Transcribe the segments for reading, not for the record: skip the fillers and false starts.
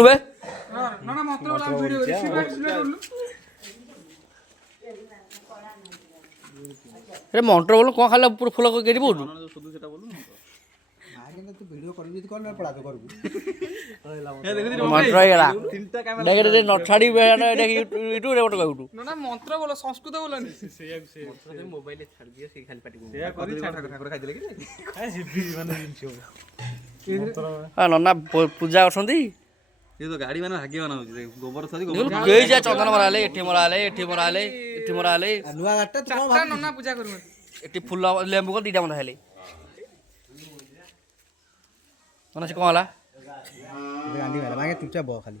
ଶୁଣ ବେ ନା ନା ମନ୍ତ୍ର ବୋଲା ଭିଡିଓ रे मंत्र बोल कौन खाला पूरा फुल को गेडी बोल শুধু সেটা বলুন না তো आगे ना तू वीडियो कर भी कर ना पड़ा तो करबू मंत्र हेला তিনটা ক্যামেরা देख रे न छाड़ी देख यूट्यूब रे बट कहू না মন্ত্র বলো সংস্কৃত বলনি ସେ ମୋବାଇଲରେ ଛାଡି ଦିଅ ସେ ଖାଲି ପାଟି କରୁଛି ସେୟା କରି ଠାକୁର ଖାଇଦେଲେ କି ମାନେ ଜିନିଷ हां नन्ना पूजा करछंती ये तो गाड़ी माने भाग्यवान होची गोबर सरी गई जा चंदन मराले एठी मराले एठी मराले एठी मराले नुआ गाटा तू कोन ଚାରିଟା ନନା ପୂଜା କରୁ एठी फुल लेंबू को दीटा बंधा हेले मन से कोला गांधी वाला मागे चुपचाप बो खाली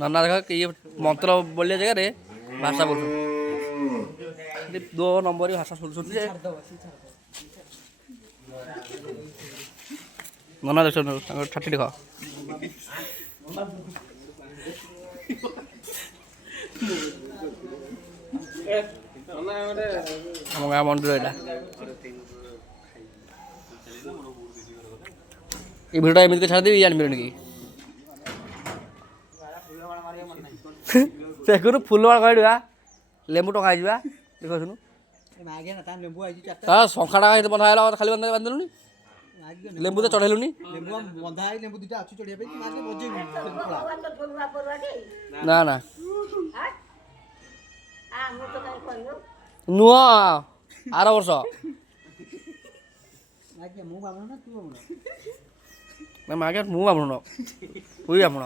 नन्ना देखा कि ये मंत्र बोलिया जगह रे भाषा बोल दो नंबर भाषा सुन सुन जे नन्ना देख छाटी देखा ଆମ ଗାଁ ମନ୍ଦିର ଏଇଟା এই ভিডিওটা এমনিতে ছাড়া দিবি জানবি নাকি দেখুন ফুল মাଳ କହିବା ଲେମ୍ବୁ ଟଙ୍କା ହେଇଯିବା ଦେଖ ଶୁଣୁ मागे ना ता लेंबू आइजी चारटा ତା ଶଙ୍ଖାଟା ଏତେ ବନ୍ଧା ହେଲା ଖାଲି ବାନ୍ଧିଲୁନି मागे ଲେମ୍ବୁ ତ ଚଢ଼େଇଲୁନି लेंबू बंधा है लेंबू दुटा अच्छी चढ़िया पे मागे बजे पड़ा ନା ନା ନୁହଁ ଆର ବର୍ଷ मागे मु बामण ना तू बामण ନା ମାଗେ ମୁଁ ଆପଣ ହୁଇ ଆପଣ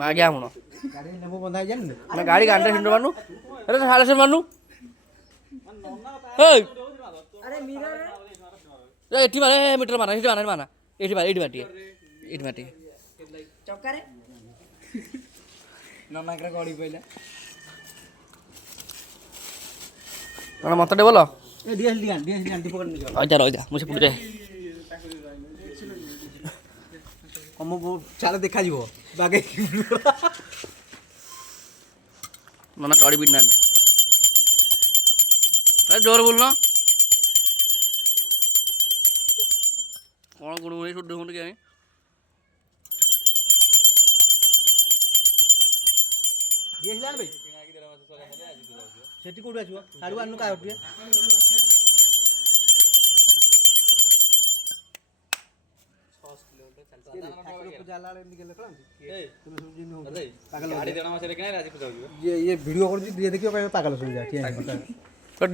ମାଗେ ଆପଣ गाड़ी लेंबू बंधा है जान ନା ଗାଡ଼ି ଗାଡ଼ିରେ ହିଣ୍ଡ ମାନୁ ଆରେ ସାଢ଼େ ସେ ମାନୁ ହେଇ ଆରେ ମିରର ଏଠି ମାରେ ମିଟର ମାନା ଏଠି ମାନା ମାନା ଏଠି ମାର ଏଠି ମାଟିଏ ଏଠି ମାଟିଏ ଚକାରେ नन्ना के गड़ी पइला ମାନେ ମତେ ଟିକେ ବୋଲ ए डीएसडी गान दीपक ने ରହିଯା ମୁଁ ସେ ପୁଣି हम चाले देखा जीवो बागे नना चढ़ी भी ना अरे जोर बोलना कौन गुड़ गुड़ी शुद्ध होने के डीएसडी भाई सेठी कोड आछो आरु आनु का होटिए ये वीडियो कर ये देखियो पागल हो जा ठीक है